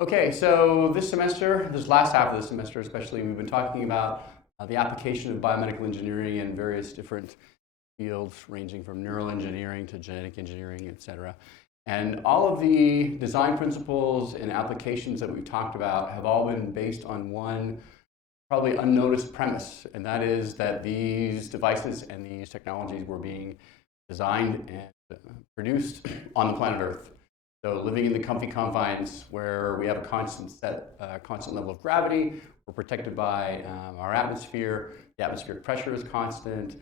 Okay, so this semester, this last half of the semester especially, we've been talking about the application of biomedical engineering in various different fields, ranging from neural engineering to genetic engineering, et cetera. And all of the design principles and applications that we've talked about have all been based on one probably unnoticed premise, and that is that these devices and these technologies were being designed and produced on the planet Earth. So living in the comfy confines where we have a constant level of gravity, we're protected by our atmosphere, the atmospheric pressure is constant,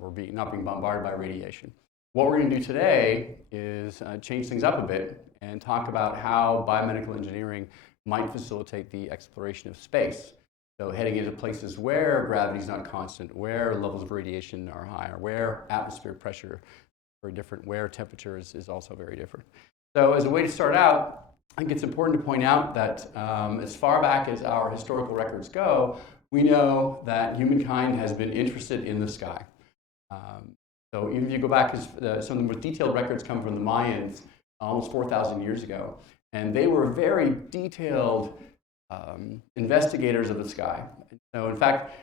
we're not being bombarded by radiation. What we're going to do today is change things up a bit and talk about how biomedical engineering might facilitate the exploration of space. So heading into places where gravity is not constant, where levels of radiation are higher, where atmospheric pressure is very different, where temperature is also very different. So as a way to start out, I think it's important to point out that as far back as our historical records go, we know that humankind has been interested in the sky. So even if you go back, some of the most detailed records come from the Mayans almost 4,000 years ago, and they were very detailed investigators of the sky. So in fact,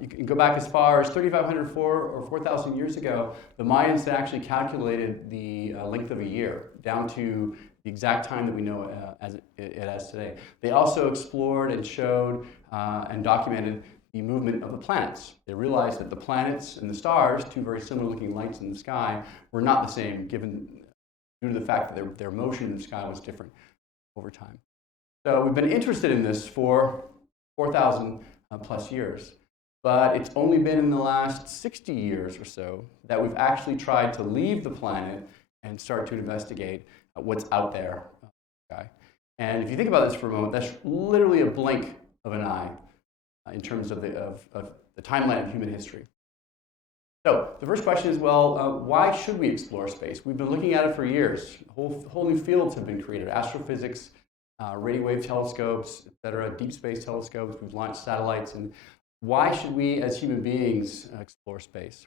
you can go back as far as 3,500 or 4,000 years ago. The Mayans had actually calculated the length of a year down to the exact time that we know it as today. They also explored and showed and documented the movement of the planets. They realized that the planets and the stars, two very similar looking lights in the sky, were not the same due to the fact that their motion in the sky was different over time. So we've been interested in this for 4,000 plus years. But it's only been in the last 60 years or so that we've actually tried to leave the planet and start to investigate what's out there. Okay? And if you think about this for a moment, that's literally a blink of an eye in terms of the timeline of human history. So the first question is, well, why should we explore space? We've been looking at it for years. Whole new fields have been created: astrophysics, radio wave telescopes, et cetera, deep space telescopes. We've launched satellites. And why should we, as human beings, explore space?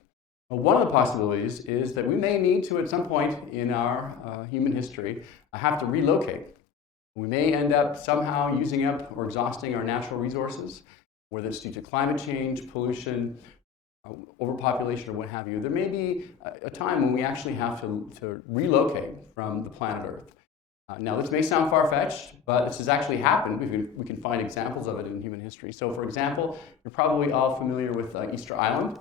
Well, one of the possibilities is that we may need to, at some point in our human history, have to relocate. We may end up somehow using up or exhausting our natural resources, whether it's due to climate change, pollution, overpopulation, or what have you. There may be a time when we actually have to relocate from the planet Earth. Now, this may sound far-fetched, but this has actually happened. We can find examples of it in human history. So, for example, you're probably all familiar with Easter Island.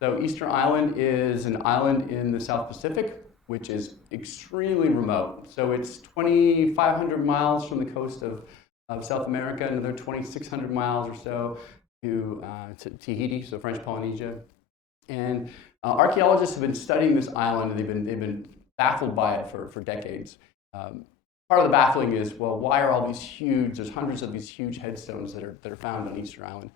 So Easter Island is an island in the South Pacific, which is extremely remote. So it's 2,500 miles from the coast of South America, another 2,600 miles or so to Tahiti, so French Polynesia. And archaeologists have been studying this island, and they've been baffled by it for decades. Part of the baffling is, well, why are all these there's hundreds of these huge headstones that are found on Easter Island.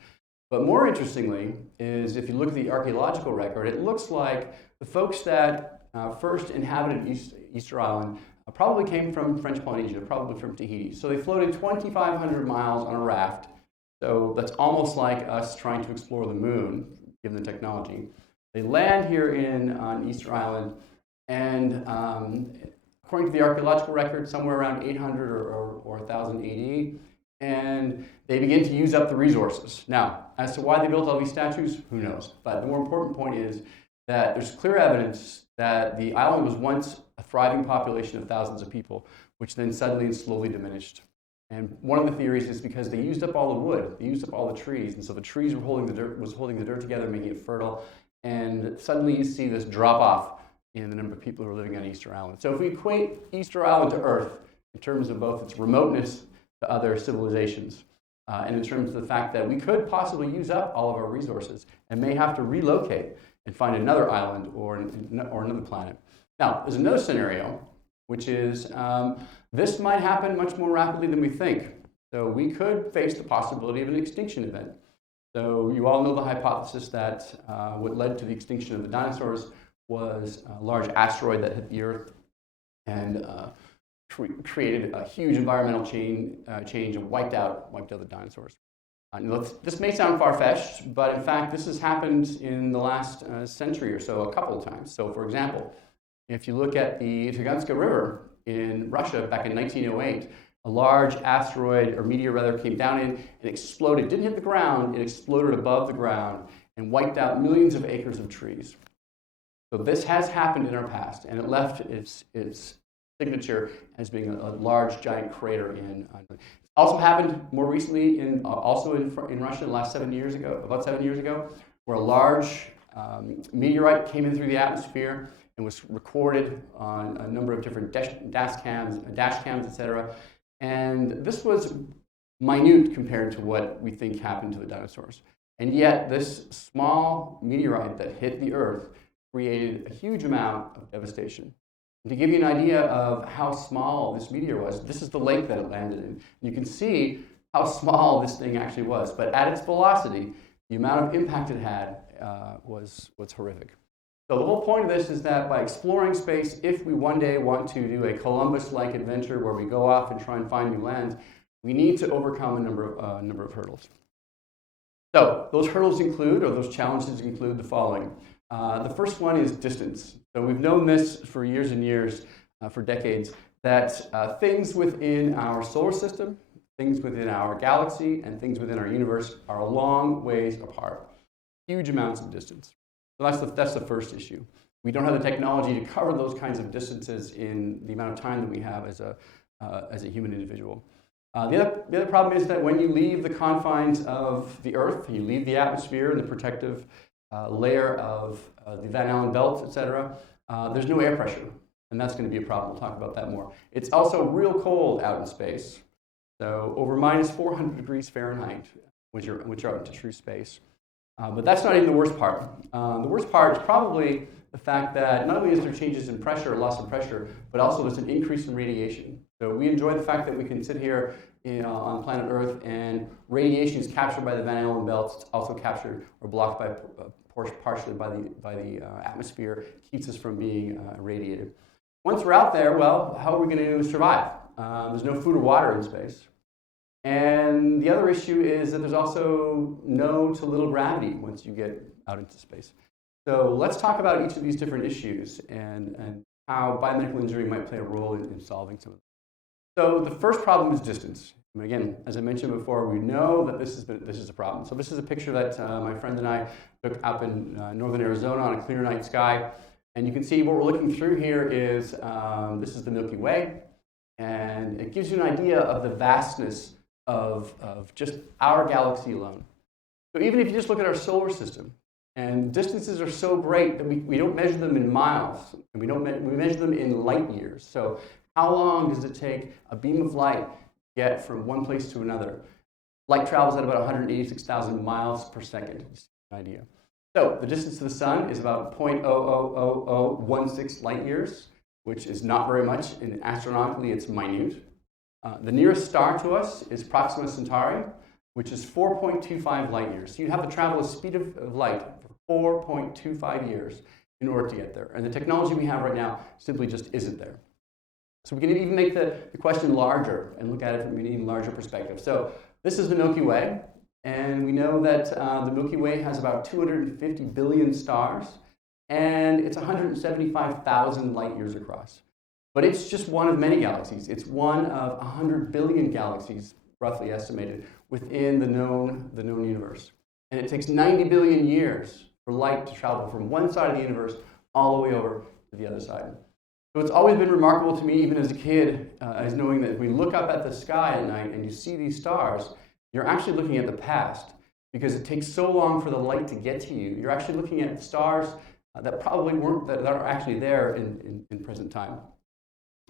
But more interestingly is, if you look at the archaeological record, it looks like the folks that first inhabited Easter Island probably came from French Polynesia, probably from Tahiti. So they floated 2,500 miles on a raft. So that's almost like us trying to explore the moon, given the technology. They land here on Easter Island, and according to the archaeological record, somewhere around 800 or 1000 AD, and they begin to use up the resources. Now, as to why they built all these statues, who knows? But the more important point is that there's clear evidence that the island was once a thriving population of thousands of people, which then suddenly and slowly diminished. And one of the theories is because they used up all the wood, they used up all the trees, and so the trees were holding the dirt together, making it fertile, and suddenly you see this drop off in the number of people who are living on Easter Island. So if we equate Easter Island to Earth in terms of both its remoteness to other civilizations, and in terms of the fact that we could possibly use up all of our resources and may have to relocate and find another island or another planet. Now, there's another scenario, which is this might happen much more rapidly than we think. So we could face the possibility of an extinction event. So you all know the hypothesis that what led to the extinction of the dinosaurs was a large asteroid that hit the Earth and created a huge environmental change and wiped out the dinosaurs. This may sound far-fetched, but in fact, this has happened in the last century or so a couple of times. So, for example, if you look at the Tugunska River in Russia back in 1908, a large asteroid or meteor rather came down in and exploded. Didn't hit the ground, it exploded above the ground and wiped out millions of acres of trees. So this has happened in our past, and it left its signature as being a large, giant crater in. Also happened more recently in Russia the last 7 years ago, about 7 years ago, where a large meteorite came in through the atmosphere and was recorded on a number of different dash cams, etc. And this was minute compared to what we think happened to the dinosaurs. And yet, this small meteorite that hit the Earth created a huge amount of devastation. And to give you an idea of how small this meteor was, this is the lake that it landed in. You can see how small this thing actually was, but at its velocity, the amount of impact it had was horrific. So the whole point of this is that by exploring space, if we one day want to do a Columbus-like adventure where we go off and try and find new lands, we need to overcome a number of hurdles. So those hurdles include, or those challenges include the following. The first one is distance. So we've known this for years and years, for decades, that things within our solar system, things within our galaxy, and things within our universe are a long ways apart. Huge amounts of distance. So that's the first issue. We don't have the technology to cover those kinds of distances in the amount of time that we have as a human individual. The other problem is that when you leave the confines of the Earth, you leave the atmosphere and the protective layer of the Van Allen belt, etc., there's no air pressure, and that's going to be a problem. We'll talk about that more. It's also real cold out in space, so over minus 400 degrees Fahrenheit, which are out into true space. But that's not even the worst part. The worst part is probably the fact that not only is there changes in pressure, loss of pressure, but also there's an increase in radiation. So we enjoy the fact that we can sit here on planet Earth and radiation is captured by the Van Allen belt. It's also captured or blocked by partially by the atmosphere, keeps us from being irradiated. Once we're out there, well, how are we going to survive? There's no food or water in space. And the other issue is that there's also no to little gravity once you get out into space. So let's talk about each of these different issues and how biomedical engineering might play a role in solving some of them. So the first problem is distance. And again, as I mentioned before, we know that this is a problem. So this is a picture that my friend and I took up in northern Arizona on a clear night sky. And you can see what we're looking through here is, this is the Milky Way. And it gives you an idea of the vastness of just our galaxy alone. So even if you just look at our solar system, and distances are so great that we don't measure them in miles, and we measure them in light years. So how long does it take a beam of light to get from one place to another? Light travels at about 186,000 miles per second, just an idea. So the distance to the sun is about 0.00016 light years, which is not very much, and astronomically it's minute. The nearest star to us is Proxima Centauri, which is 4.25 light years. So you'd have to travel the speed of light for 4.25 years in order to get there. And the technology we have right now simply just isn't there. So we can even make the question larger and look at it from an even larger perspective. So this is the Milky Way, and we know that the Milky Way has about 250 billion stars, and it's 175,000 light years across. But it's just one of many galaxies. It's one of 100 billion galaxies, roughly estimated, within the known universe. And it takes 90 billion years for light to travel from one side of the universe all the way over to the other side. So it's always been remarkable to me, even as a kid, as knowing that if we look up at the sky at night and you see these stars, you're actually looking at the past, because it takes so long for the light to get to you. You're actually looking at stars that probably weren't, that are actually there in present time.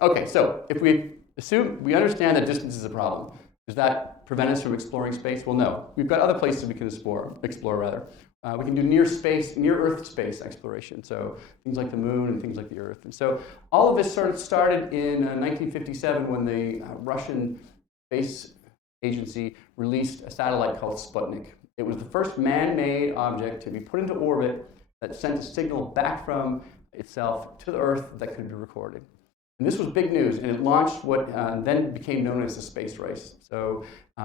Okay, so if we assume we understand that distance is a problem, does that prevent us from exploring space? Well, no. We've got other places we can explore. We can do near Earth space exploration, so things like the moon and things like the Earth. And so all of this sort of started in 1957 when the Russian space agency released a satellite called Sputnik. It was the first man-made object to be put into orbit that sent a signal back from itself to the Earth that could be recorded. And this was big news, and it launched what then became known as the space race. So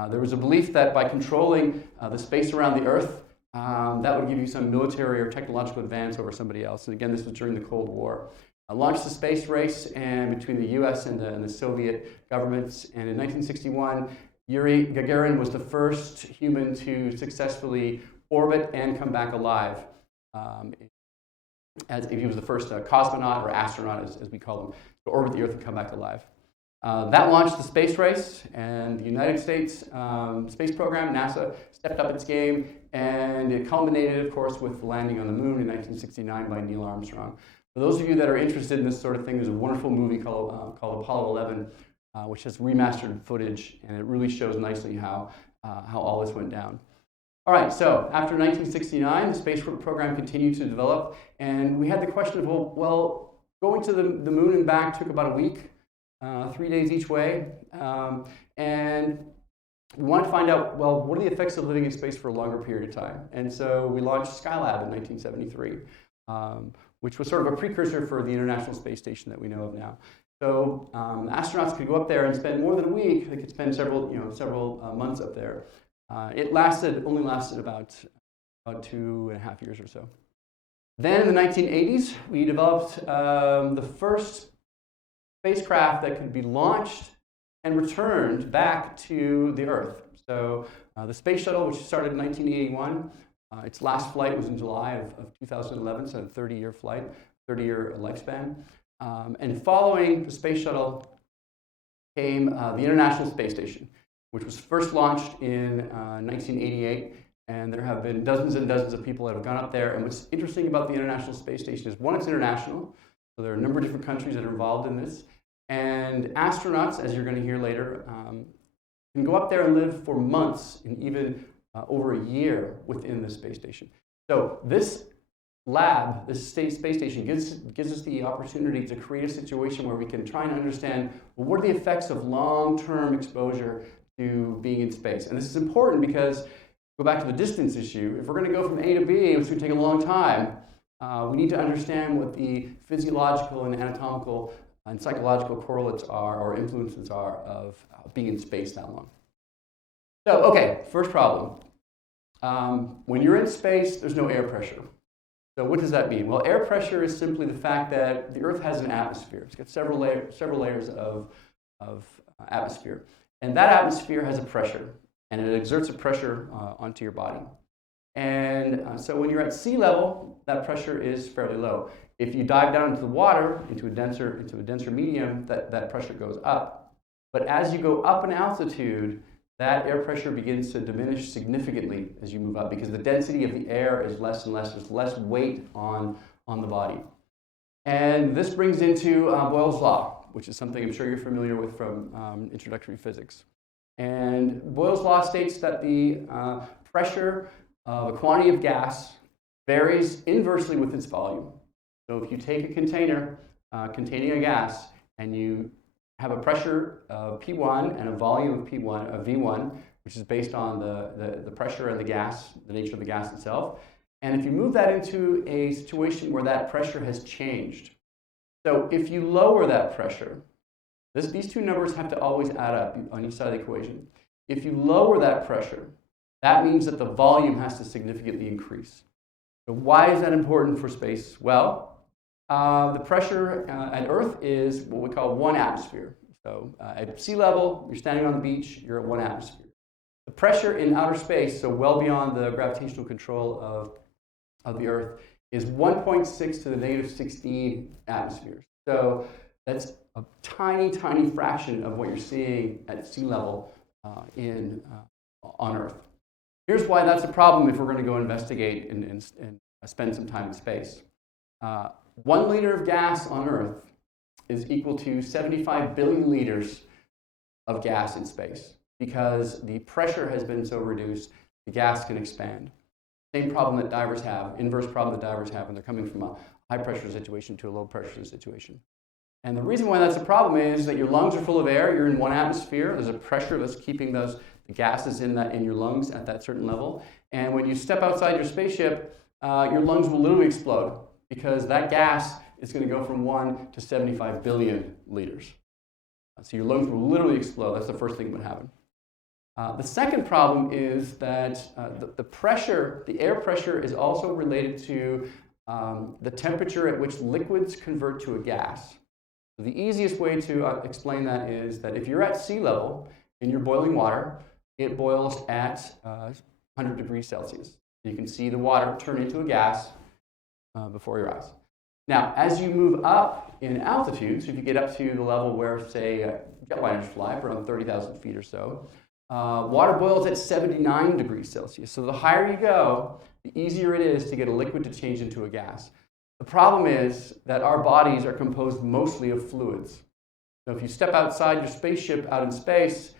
there was a belief that by controlling the space around the Earth, that would give you some military or technological advance over somebody else. And again, this was during the Cold War. launched the space race and between the US and the Soviet governments. And in 1961, Yuri Gagarin was the first human to successfully orbit and come back alive. As he was the first cosmonaut or astronaut, as we call them, to orbit the Earth and come back alive. That launched the space race, and the United States space program, NASA, stepped up its game, and it culminated, of course, with the landing on the moon in 1969 by Neil Armstrong. For those of you that are interested in this sort of thing, there's a wonderful movie called Apollo 11, which has remastered footage, and it really shows nicely how all this went down. All right, so after 1969, the space program continued to develop, and we had the question of, well, going to the moon and back took about a week, 3 days each way, and we wanted to find out, well, what are the effects of living in space for a longer period of time? And so we launched Skylab in 1973, which was sort of a precursor for the International Space Station that we know of now. So astronauts could go up there and spend more than a week. They could spend several months up there. It only lasted about 2.5 years or so. Then in the 1980s, we developed the first spacecraft that could be launched and returned back to the Earth. So the space shuttle, which started in 1981, its last flight was in July of 2011, so a 30-year flight, 30-year lifespan. And following the space shuttle came the International Space Station, which was first launched in 1988. And there have been dozens and dozens of people that have gone up there. And what's interesting about the International Space Station is, one, it's international. So there are a number of different countries that are involved in this. And astronauts, as you're going to hear later, can go up there and live for months and even over a year within the space station. So this lab, this space station, gives us the opportunity to create a situation where we can try and understand, well, what are the effects of long-term exposure to being in space? And this is important because, go back to the distance issue, if we're going to go from A to B, it's going to take a long time, we need to understand what the physiological and anatomical and psychological correlates are, or influences are, of being in space that long. So, okay, first problem. When you're in space, there's no air pressure. So what does that mean? Well, air pressure is simply the fact that the Earth has an atmosphere. It's got several layers of atmosphere. And that atmosphere has a pressure, and it exerts a pressure onto your body. And so when you're at sea level, that pressure is fairly low. If you dive down into the water, into a denser medium, that pressure goes up. But as you go up in altitude, that air pressure begins to diminish significantly as you move up, because the density of the air is less and less. There's less weight on the body. And this brings into Boyle's law, which is something I'm sure you're familiar with from introductory physics. And Boyle's law states that the pressure of a quantity of gas varies inversely with its volume. So if you take a container containing a gas and you have a pressure of P1 and a volume of P1 of V1, which is based on the pressure and the gas, the nature of the gas itself, and if you move that into a situation where that pressure has changed, so if you lower that pressure, these two numbers have to always add up on each side of the equation. If you lower that pressure, that means that the volume has to significantly increase. So why is that important for space? Well, the pressure at Earth is what we call 1 atmosphere. So at sea level, you're standing on the beach, you're at 1 atmosphere. The pressure in outer space, so well beyond the gravitational control of the Earth, is 1.6 to the negative 16 atmospheres. So that's a tiny, tiny fraction of what you're seeing at sea level on Earth. Here's why that's a problem if we're going to go investigate and spend some time in space. 1 liter of gas on Earth is equal to 75 billion liters of gas in space, because the pressure has been so reduced, the gas can expand. Same problem that divers have, inverse problem that divers have when they're coming from a high pressure situation to a low pressure situation. And the reason why that's a problem is that your lungs are full of air, you're in 1 atmosphere, there's a pressure that's keeping the gases in your lungs at that certain level. And when you step outside your spaceship, your lungs will literally explode, because that gas is going to go from 1 to 75 billion liters. So your lungs will literally explode. That's the first thing that would happen. The second problem is that the air pressure is also related to the temperature at which liquids convert to a gas. So the easiest way to explain that is that if you're at sea level and you're boiling water, it boils at 100 degrees Celsius. You can see the water turn into a gas before your eyes. Now, as you move up in altitude, so if you get up to the level where, say, jetliners fly, around 30,000 feet or so, water boils at 79 degrees Celsius. So the higher you go, the easier it is to get a liquid to change into a gas. The problem is that our bodies are composed mostly of fluids. So if you step outside your spaceship out in space,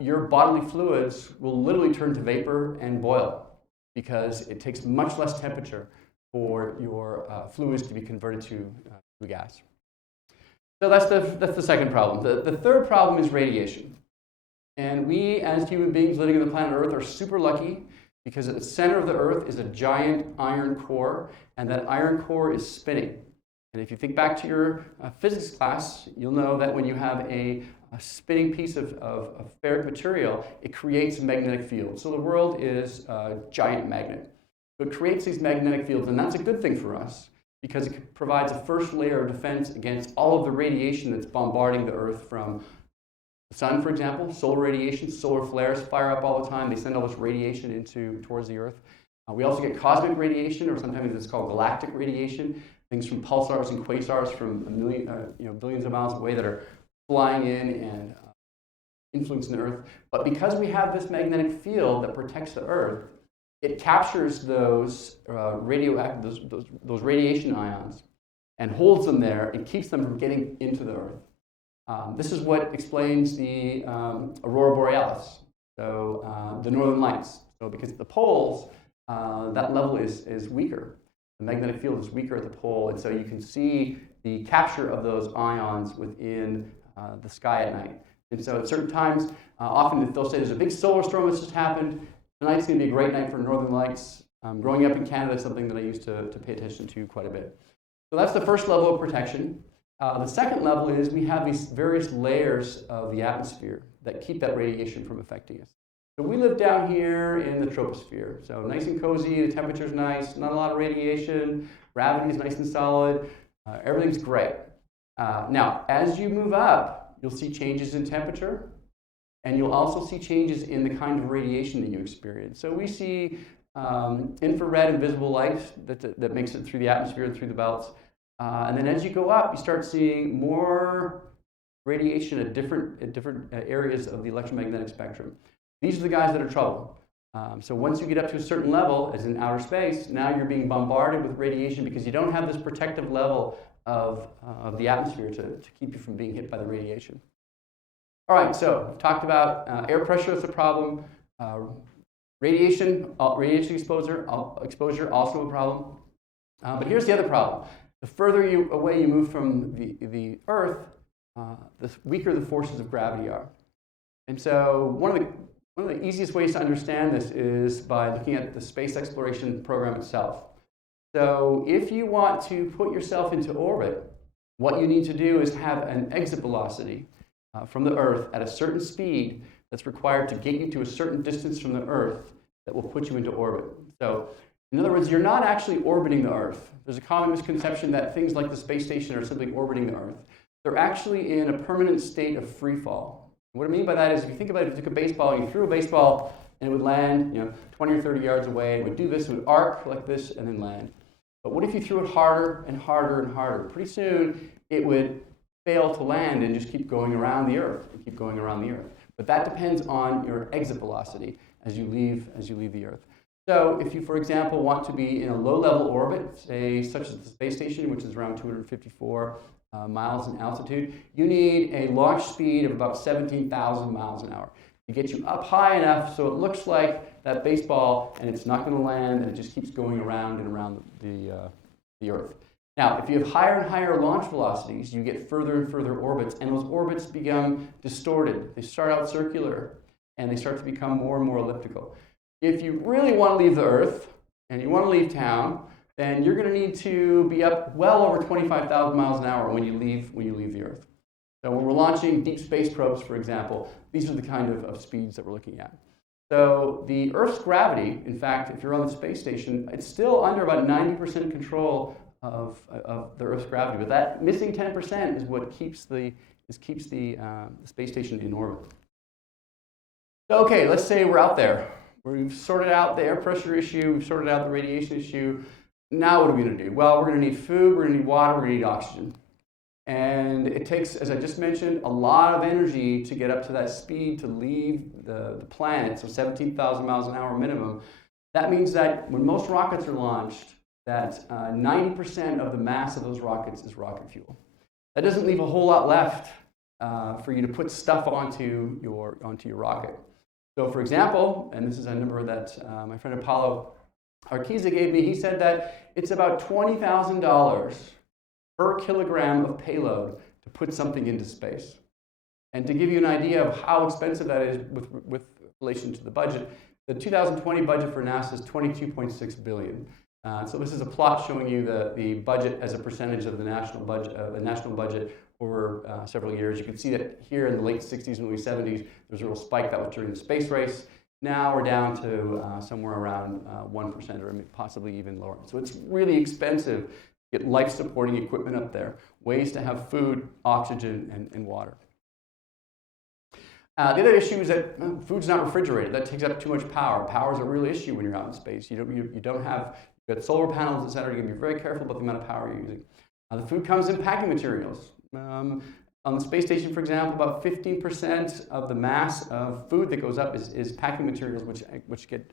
your bodily fluids will literally turn to vapor and boil because it takes much less temperature for your fluids to be converted to a gas. So that's the second problem. The third problem is radiation. And we, as human beings living on the planet Earth, are super lucky because at the center of the Earth is a giant iron core, and that iron core is spinning. And if you think back to your physics class, you'll know that when you have a spinning piece of ferric material, it creates a magnetic field. So the world is a giant magnet. So it creates these magnetic fields, and that's a good thing for us because it provides a first layer of defense against all of the radiation that's bombarding the Earth from the sun, for example. Solar radiation, solar flares fire up all the time. They send all this radiation towards the Earth. We also get cosmic radiation, or sometimes it's called galactic radiation, things from pulsars and quasars from billions of miles away that are flying in and influencing the Earth. But because we have this magnetic field that protects the Earth, it captures those radiation ions and holds them there and keeps them from getting into the Earth. This is what explains the aurora borealis, so the northern lights. So because at the poles, that level is weaker. The magnetic field is weaker at the pole, and so you can see the capture of those ions within the sky at night. And so at certain times, often they'll say there's a big solar storm that's just happened. Tonight's going to be a great night for northern lights. Growing up in Canada is something that I used to pay attention to quite a bit. So that's the first level of protection. The second level is we have these various layers of the atmosphere that keep that radiation from affecting us. So we live down here in the troposphere. So nice and cozy, the temperature's nice, not a lot of radiation, gravity is nice and solid, everything's great. Now, as you move up, you'll see changes in temperature, and you'll also see changes in the kind of radiation that you experience. So we see infrared and visible light that makes it through the atmosphere and through the belts. And then as you go up, you start seeing more radiation at different areas of the electromagnetic spectrum. These are the guys that are trouble. So once you get up to a certain level, as in outer space, now you're being bombarded with radiation because you don't have this protective level of the atmosphere to keep you from being hit by the radiation. All right, so we've talked about air pressure as a problem, radiation exposure also a problem. But here's the other problem. The further away you move from the Earth, the weaker the forces of gravity are. And so one of the easiest ways to understand this is by looking at the space exploration program itself. So if you want to put yourself into orbit, what you need to do is have an exit velocity from the Earth at a certain speed that's required to get you to a certain distance from the Earth that will put you into orbit. So in other words, you're not actually orbiting the Earth. There's a common misconception that things like the space station are simply orbiting the Earth. They're actually in a permanent state of free fall. What I mean by that is if you think about it, if you took a baseball and you threw a baseball and it would land 20 or 30 yards away, it would do this, it would arc like this and then land. But what if you threw it harder and harder and harder? Pretty soon it would fail to land and just keep going around the Earth and keep going around the Earth. But that depends on your exit velocity as you leave the Earth. So if you, for example, want to be in a low-level orbit, say such as the space station, which is around 254 miles in altitude, you need a launch speed of about 17,000 miles an hour to get you up high enough so it looks like that baseball and it's not going to land and it just keeps going around and around the Earth. Now, if you have higher and higher launch velocities, you get further and further orbits, and those orbits become distorted. They start out circular, and they start to become more and more elliptical. If you really want to leave the Earth, and you want to leave town, then you're going to need to be up well over 25,000 miles an hour when you leave the Earth. So when we're launching deep space probes, for example, these are the kind of speeds that we're looking at. So the Earth's gravity, in fact, if you're on the space station, it's still under about 90% control of the Earth's gravity. But that missing 10% is what keeps the space station in orbit. So, okay, let's say we're out there. We've sorted out the air pressure issue. We've sorted out the radiation issue. Now what are we going to do? Well, we're going to need food. We're going to need water. We're going to need oxygen. And it takes, as I just mentioned, a lot of energy to get up to that speed to leave the planet, so 17,000 miles an hour minimum. That means that when most rockets are launched, that 90% of the mass of those rockets is rocket fuel. That doesn't leave a whole lot left for you to put stuff onto your rocket. So for example, and this is a number that my friend Apollo Arquiza gave me, he said that it's about $20,000 per kilogram of payload to put something into space. And to give you an idea of how expensive that is with relation to the budget, the 2020 budget for NASA is $22.6 billion. So this is a plot showing you the budget as a percentage of the national budget over several years. You can see that here in the late 60s and early 70s, there's a real spike that was during the space race. Now we're down to somewhere around 1% or possibly even lower. So it's really expensive to get life-supporting equipment up there, ways to have food, oxygen, and water. The other issue is that food's not refrigerated. That takes up too much power. Power is a real issue when you're out in space. You don't have, you've got solar panels, etc. You're going to be very careful about the amount of power you're using. The food comes in packing materials. On the space station, for example, about 15% of the mass of food that goes up is packing materials, which get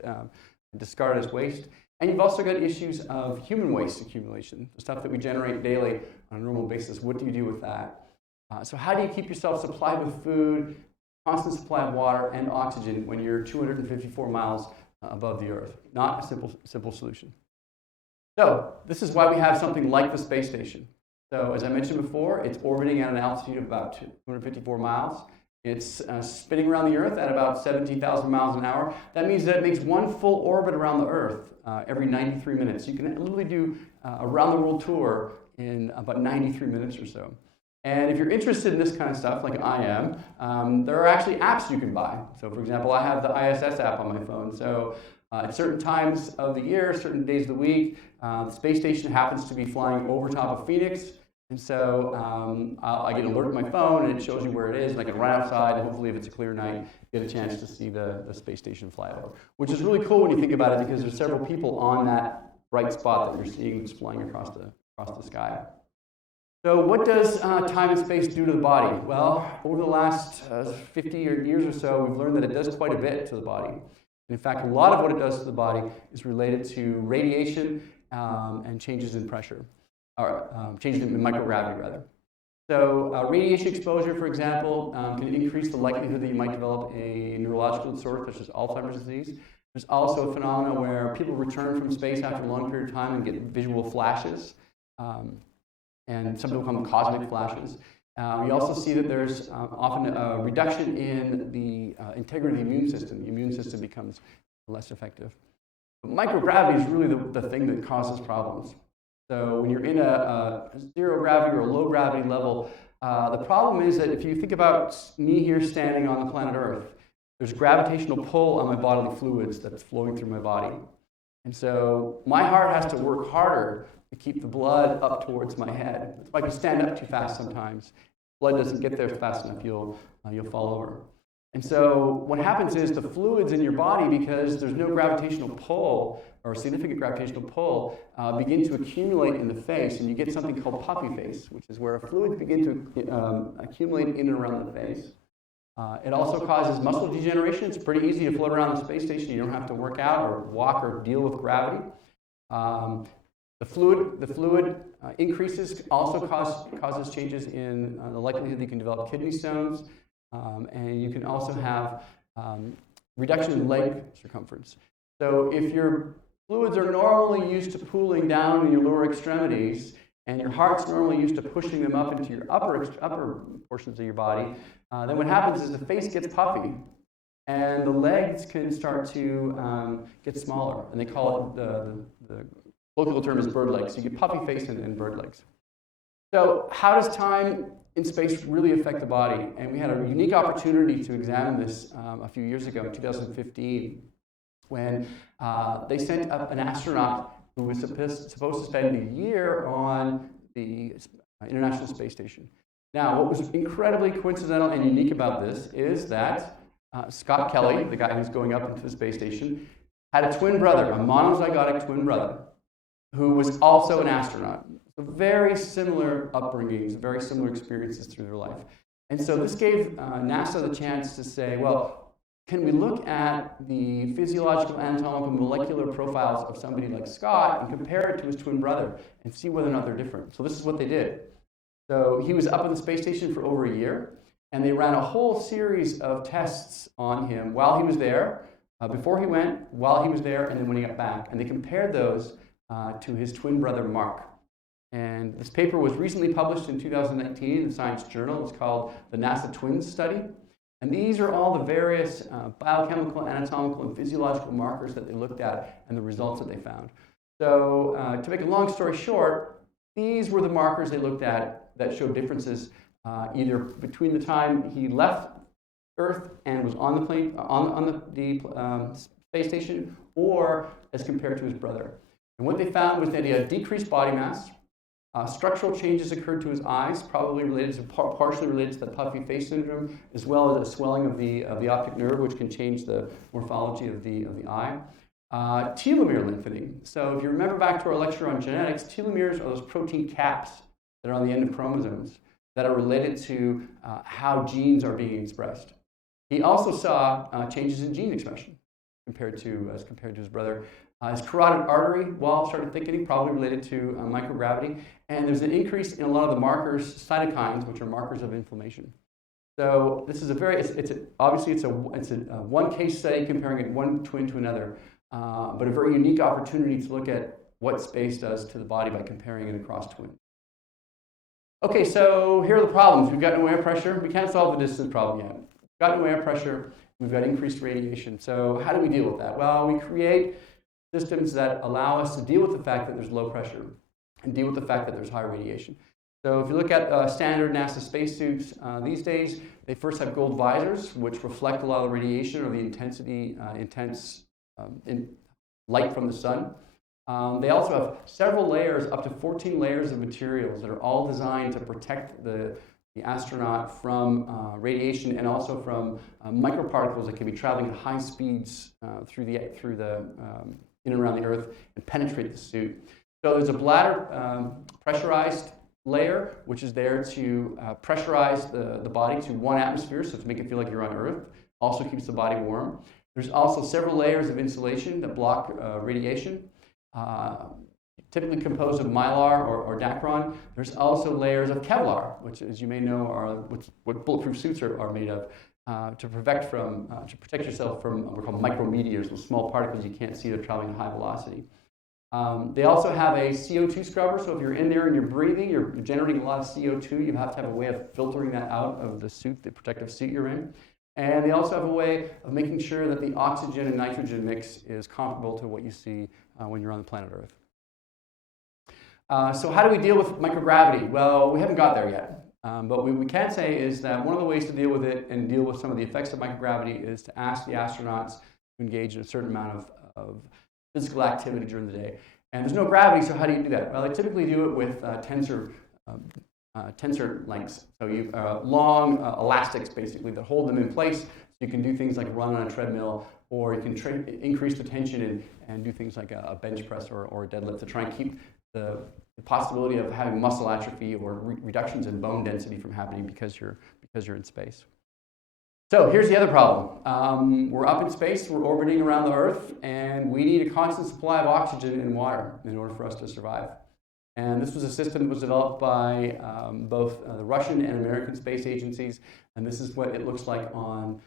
discarded as waste. And you've also got issues of human waste accumulation, the stuff that we generate daily on a normal basis. What do you do with that? So how do you keep yourself supplied with food, constant supply of water and oxygen when you're 254 miles above the Earth? Not a simple solution. So this is why we have something like the space station. So as I mentioned before, it's orbiting at an altitude of about 254 miles. It's spinning around the Earth at about 17,000 miles an hour. That means that it makes one full orbit around the Earth every 93 minutes. You can literally do a round-the-world tour in about 93 minutes or so. And if you're interested in this kind of stuff, like I am, there are actually apps you can buy. So for example, I have the ISS app on my phone. So at certain times of the year, certain days of the week, the space station happens to be flying over top of Phoenix. And so I get an alert on my phone, and it shows you where it is, and I can run outside, and hopefully if it's a clear night, get a chance to see the space station fly over. Which is really cool when you think about it, because there's several people on that bright spot that you're seeing that's flying across the sky. So what does time and space do to the body? Well, over the last 50 years or so, we've learned that it does quite a bit to the body. In fact, a lot of what it does to the body is related to radiation and changes in pressure. Or changes in microgravity, rather. So radiation exposure, for example, can increase the likelihood that you might develop a neurological disorder such as Alzheimer's disease. There's also a phenomenon where people return from space after a long period of time and get visual flashes, and some people call them cosmic flashes. We also see that there's often a reduction in the integrity of the immune system. The immune system becomes less effective. But microgravity is really the thing that causes problems. So when you're in a zero gravity or a low gravity level, the problem is that if you think about me here standing on the planet Earth, there's gravitational pull on my bodily fluids that's flowing through my body. And so my heart has to work harder to keep the blood up towards my head. That's why if you stand up too fast sometimes, blood doesn't get there fast enough, you'll fall over. And so what happens is the fluids in your body, because there's no gravitational pull or significant gravitational pull, begin to accumulate in the face, and you get something called puffy face, which is where fluids begin to accumulate in and around the face. It also causes muscle degeneration. It's pretty easy to float around the space station. You don't have to work out or walk or deal with gravity. The fluid increases also causes changes in the likelihood that you can develop kidney stones, and you can also have reduction in leg circumference. So if your fluids are normally used to pooling down in your lower extremities, and your heart's normally used to pushing them up into your upper portions of your body, then what happens is the face gets puffy, and the legs can start to get smaller, and they call it the colloquial term is bird legs. So you get puffy face and bird legs. So how does time in space really affect the body? And we had a unique opportunity to examine this a few years ago, in 2015, when they sent up an astronaut who was supposed to spend a year on the International Space Station. Now, what was incredibly coincidental and unique about this is that Scott Kelly, the guy who's going up into the space station, had a twin brother, a monozygotic twin brother, who was also an astronaut. So very similar upbringings, very similar experiences through their life. And so this gave NASA the chance to say, well, can we look at the physiological, anatomical, molecular profiles of somebody like Scott and compare it to his twin brother and see whether or not they're different? So this is what they did. So he was up in the space station for over a year, and they ran a whole series of tests on him while he was there, before he went, while he was there, and then when he got back. And they compared those to his twin brother, Mark. And this paper was recently published in 2019 in the Science Journal. It's called the NASA Twins Study. And these are all the various biochemical, anatomical, and physiological markers that they looked at and the results that they found. So to make a long story short, these were the markers they looked at that showed differences either between the time he left Earth and was on the plane, on the space station, or as compared to his brother. And what they found was that he had decreased body mass. Structural changes occurred to his eyes, probably related to, partially related to the puffy face syndrome, as well as a swelling of the optic nerve, which can change the morphology of the eye. Telomere lengthening. So if you remember back to our lecture on genetics, telomeres are those protein caps that are on the end of chromosomes that are related to how genes are being expressed. He also saw changes in gene expression as compared to his brother. His carotid artery wall started thickening, probably related to microgravity, and there's an increase in a lot of the markers, cytokines, which are markers of inflammation. So this is obviously it's a one case study comparing one twin to another, but a very unique opportunity to look at what space does to the body by comparing it across twins. Okay, so here are the problems. We've got no air pressure. We can't solve the distance problem yet. We've got no air pressure. We've got increased radiation. So how do we deal with that? Well, we create systems that allow us to deal with the fact that there's low pressure and deal with the fact that there's high radiation. So if you look at standard NASA spacesuits these days, they first have gold visors, which reflect a lot of the radiation or the intense light from the sun. They also have several layers, up to 14 layers of materials that are all designed to protect the astronaut from radiation and also from microparticles that can be traveling at high speeds through the in and around the Earth and penetrate the suit. So there's a bladder pressurized layer, which is there to pressurize the body to 1 atmosphere, so to make it feel like you're on Earth. Also keeps the body warm. There's also several layers of insulation that block radiation, typically composed of mylar or Dacron. There's also layers of Kevlar, which, as you may know, are what bulletproof suits are made of, to protect yourself from what are called micrometeors, those small particles you can't see that are traveling at high velocity. They also have a CO2 scrubber, so if you're in there and you're breathing, you're generating a lot of CO2, you have to have a way of filtering that out of the suit, the protective suit you're in. And they also have a way of making sure that the oxygen and nitrogen mix is comparable to what you see when you're on the planet Earth. So how do we deal with microgravity? Well, we haven't got there yet. But what we can say is that one of the ways to deal with it and deal with some of the effects of microgravity is to ask the astronauts to engage in a certain amount of physical activity during the day. And there's no gravity, so how do you do that? Well, they typically do it with tensor lengths. So you long elastics, basically, that hold them in place. So you can do things like run on a treadmill, or you can increase the tension and do things like a bench press or a deadlift to try and keep the possibility of having muscle atrophy or reductions in bone density from happening because you're in space. So here's the other problem. We're up in space, we're orbiting around the Earth, and we need a constant supply of oxygen and water in order for us to survive. And this was a system that was developed by both the Russian and American space agencies, and this is what it looks like on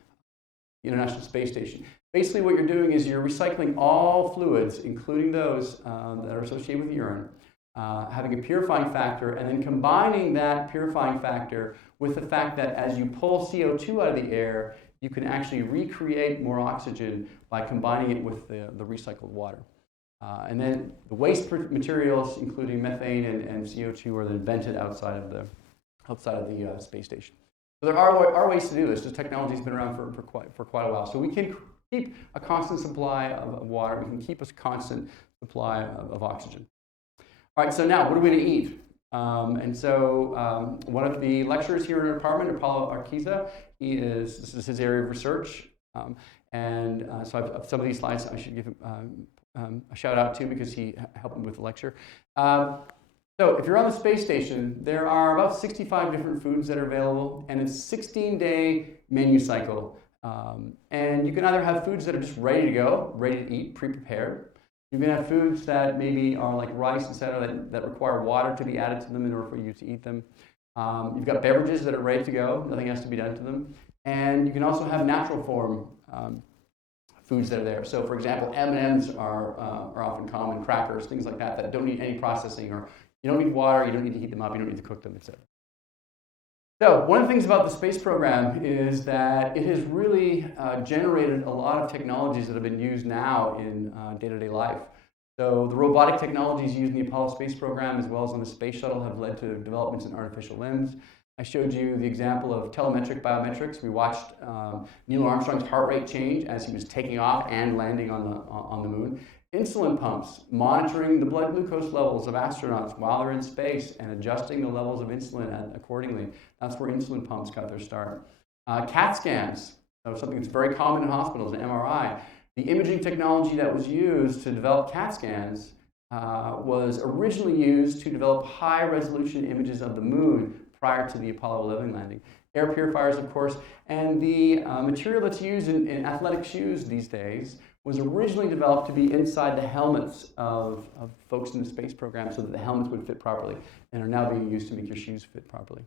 the International Space Station. Basically what you're doing is you're recycling all fluids, including those that are associated with urine, having a purifying factor, and then combining that purifying factor with the fact that as you pull CO2 out of the air, you can actually recreate more oxygen by combining it with the recycled water. And then the waste materials, including methane and CO2, are then vented outside outside of the space station. So there are ways to do this. This technology's been around for quite a while. So we can keep a constant supply of water. We can keep a constant supply of oxygen. All right, so now what are we going to eat? One of the lecturers here in our department, Apollo Arquiza, this is his area of research. So I've, some of these slides I should give him a shout out to because he helped me with the lecture. So if you're on the space station, there are about 65 different foods that are available, and it's a 16-day menu cycle. And you can either have foods that are just ready to go, ready to eat, pre-prepared. You can have foods that maybe are like rice, etc., that require water to be added to them in order for you to eat them. You've got beverages that are ready to go, nothing has to be done to them. And you can also have natural form foods that are there. So for example, M&Ms are often common, crackers, things like that don't need any processing, or you don't need water, you don't need to heat them up, you don't need to cook them, etc. So one of the things about the space program is that it has really generated a lot of technologies that have been used now in day-to-day life. So the robotic technologies used in the Apollo space program as well as on the space shuttle have led to developments in artificial limbs. I showed you the example of telemetric biometrics. We watched Neil Armstrong's heart rate change as he was taking off and landing on the moon. Insulin pumps, monitoring the blood glucose levels of astronauts while they're in space and adjusting the levels of insulin accordingly. That's where insulin pumps got their start. CAT scans, so something that's very common in hospitals, an MRI. The imaging technology that was used to develop CAT scans was originally used to develop high-resolution images of the moon prior to the Apollo 11 landing. Air purifiers, of course, and the material that's used in athletic shoes these days was originally developed to be inside the helmets of folks in the space program so that the helmets would fit properly, and are now being used to make your shoes fit properly.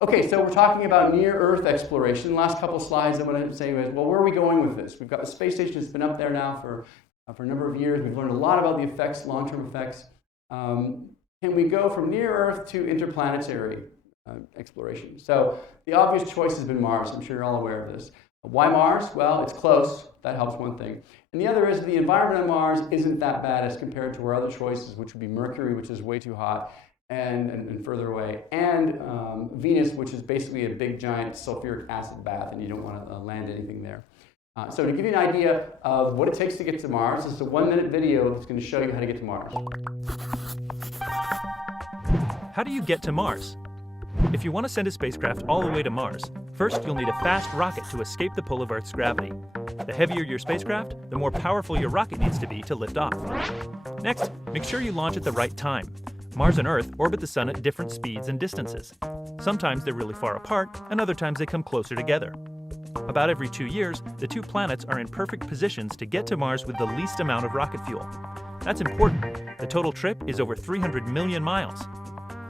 Okay, so we're talking about near-Earth exploration. The last couple of slides I want to say is, well, where are we going with this? We've got a space station that's been up there now for a number of years. We've learned a lot about the effects, long-term effects. Can we go from near-Earth to interplanetary exploration? So the obvious choice has been Mars. I'm sure you're all aware of this. Why Mars? Well, it's close. That helps one thing. And the other is the environment on Mars isn't that bad as compared to our other choices, which would be Mercury, which is way too hot and further away, and Venus, which is basically a big giant sulfuric acid bath, and you don't want to land anything there. So to give you an idea of what it takes to get to Mars, this is a 1-minute video that's going to show you how to get to Mars. How do you get to Mars? If you want to send a spacecraft all the way to Mars, first you'll need a fast rocket to escape the pull of Earth's gravity. The heavier your spacecraft, the more powerful your rocket needs to be to lift off. Next, make sure you launch at the right time. Mars and Earth orbit the Sun at different speeds and distances. Sometimes they're really far apart, and other times they come closer together. About every 2 years, the two planets are in perfect positions to get to Mars with the least amount of rocket fuel. That's important. The total trip is over 300 million miles.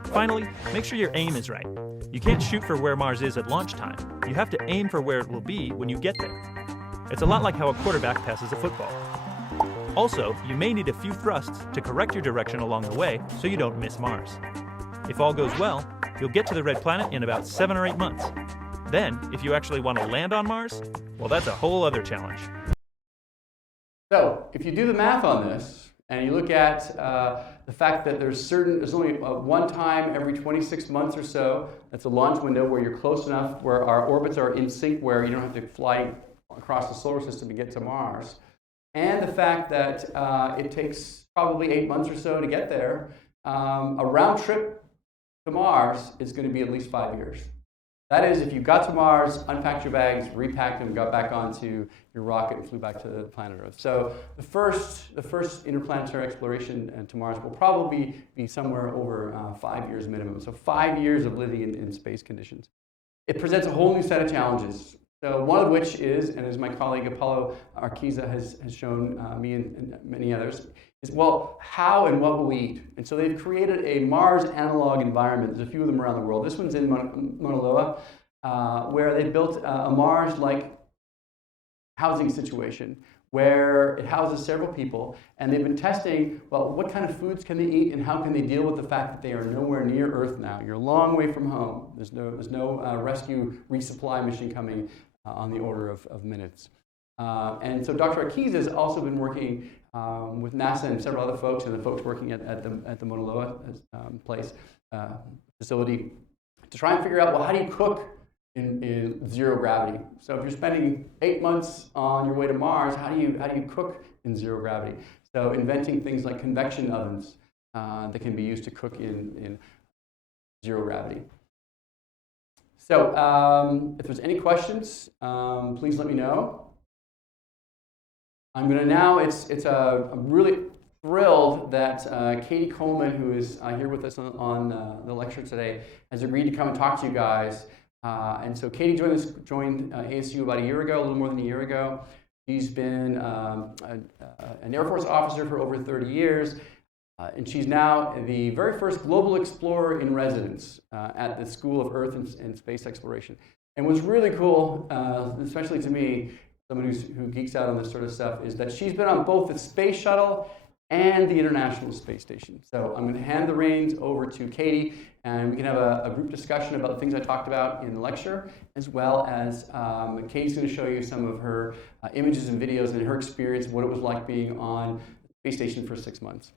Finally, make sure your aim is right. You can't shoot for where Mars is at launch time. You have to aim for where it will be when you get there. It's a lot like how a quarterback passes a football. Also, you may need a few thrusts to correct your direction along the way so you don't miss Mars. If all goes well, you'll get to the red planet in about 7 or 8 months. Then, if you actually want to land on Mars, well, that's a whole other challenge. So, if you do the math on this, and you look at the fact that there's only one time every 26 months or so, that's a launch window where you're close enough, where our orbits are in sync, where you don't have to fly across the solar system to get to Mars, and the fact that it takes probably 8 months or so to get there, a round trip to Mars is going to be at least 5 years. That is, if you got to Mars, unpacked your bags, repacked them, got back onto your rocket, and flew back to the planet Earth. So the first interplanetary exploration to Mars will probably be somewhere over 5 years minimum. So 5 years of living in space conditions. It presents a whole new set of challenges. So one of which is, and as my colleague Apollo Arquiza has shown me and many others, is, well, how and what will we eat? And so they've created a Mars analog environment. There's a few of them around the world. This one's in Mauna Loa, where they built a Mars-like housing situation where it houses several people, and they've been testing, well, what kind of foods can they eat and how can they deal with the fact that they are nowhere near Earth now. You're a long way from home. There's no rescue resupply mission coming on the order of minutes. And so Dr. Arquiza has also been working with NASA and several other folks, and the folks working at the Mauna Loa facility, to try and figure out, well, how do you cook in zero gravity? So if you're spending 8 months on your way to Mars, how do you cook in zero gravity? So inventing things like convection ovens that can be used to cook in zero gravity. So if there's any questions, please let me know. I'm going to now, I'm really thrilled that Katie Coleman, who is here with us on the lecture today, has agreed to come and talk to you guys. And so Katie joined ASU about a year ago, a little more than a year ago. She's been an Air Force officer for over 30 years. And she's now the very first global explorer in residence at the School of Earth and Space Exploration. And what's really cool, especially to me, someone who geeks out on this sort of stuff, is that she's been on both the Space Shuttle and the International Space Station. So I'm going to hand the reins over to Katie, and we can have a group discussion about the things I talked about in the lecture, as well as Katie's going to show you some of her images and videos and her experience of what it was like being on the space station for 6 months.